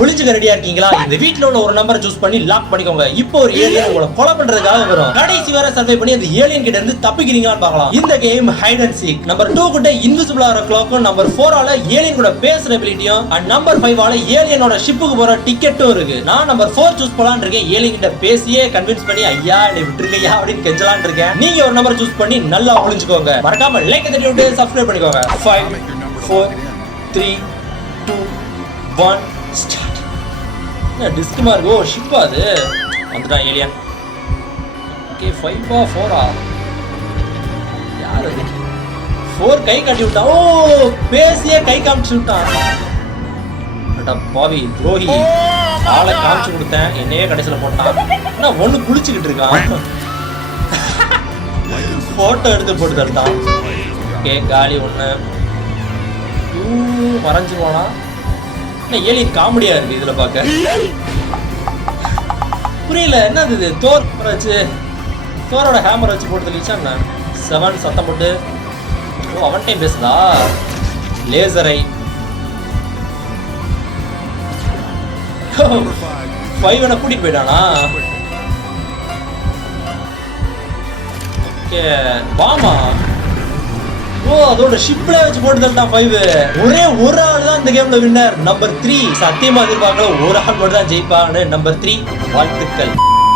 ஒளிஞ்சுக்க ரெடியா இருக்கீங்களா? இந்த வீட்ல உள்ள ஒரு நம்பரை சூஸ் பண்ணி லாக் பண்ணிக்கோங்க. இப்போ ஒரு ஏலியன் உங்களை கொலை பண்றதுக்காக வரும். கடைசி வரை சர்வை பண்ணி அந்த ஏலியன் கிட்ட இருந்து தப்பிக்கிறீங்களான்னு பார்க்கலாம். இந்த game hide and seek. Number 2 கிட்ட இன்விசிபிள் ஆற கிளாக்கும், நம்பர் 4 ஆல ஏலியன் கூட பேசுற எபிலிட்டியும், அண்ட் நம்பர் 5 ஆல ஏலியனோட ஷிப்புக்கு போற டிக்கெட்டும் இருக்கு. நான் நம்பர் 4 சூஸ் பண்ணலாம்னு இருக்கேன். ஏலியன் கிட்ட பேசியே கன்வின்ஸ் பண்ணி ஐயா என்னை விட்டுருங்கய்யா அப்படின்னு கெஞ்சலாம்னு இருக்கேன். நீங்க ஒரு நம்பர் சூஸ் பண்ணி நல்லா ஒளிஞ்சுக்கோங்க. மறக்காம லைக் தட்டி விட்டு சப்ஸ்கிரைப் பண்ணிக்கோங்க. 5 4 3 2 1 ஸ்டார்ட். Disk mark. ஓ ஷிப் அது வந்துட்டான் ஏலியன். ஓகே 5 4 யார் அது? 4 கை காட்டி விட்டான். ஓ பேசியே கை காமிச்சு விட்டான். அட பாவி துரோகி. ஆளை காமிச்சு கொடுத்தேன், என்னையே கடைசியில் போட்டான். ஆனா ஒண்ணு குளிச்சுக்கிட்டு இருக்கான். போட்டோ எடுத்து போட்டு தட்டான். ஓகே காலி ஒண்ணு. மறைஞ்சிருவானா? ஏலியன் காமெடியா இருக்கு இதுல பாக்க. புரியல என்னது இது? தோர் வச்சு தோரோட ஹேமர் வச்சு போட்டு தெளிச்சா என்ன? 7 சத்தம் போட்டு. ஓ அவன் டைம் பேசுதா? லேசரை 5 என்ன கூட்டிட்டு போயிட்டானா? ஓகே வாமா. ஓ அதோட ஷிப்ல வச்சு போட்டு தட்டான் 5. ஒரே ஒரு ஆள் தான் இந்த கேம்ல வின்னர். நம்பர் 3 சத்தியமா எதிர்பார்க்கல ஒரு ஆள் மட்டும் தான் ஜெயிப்பான்னு. நம்பர் 3 வாழ்த்துக்கள்.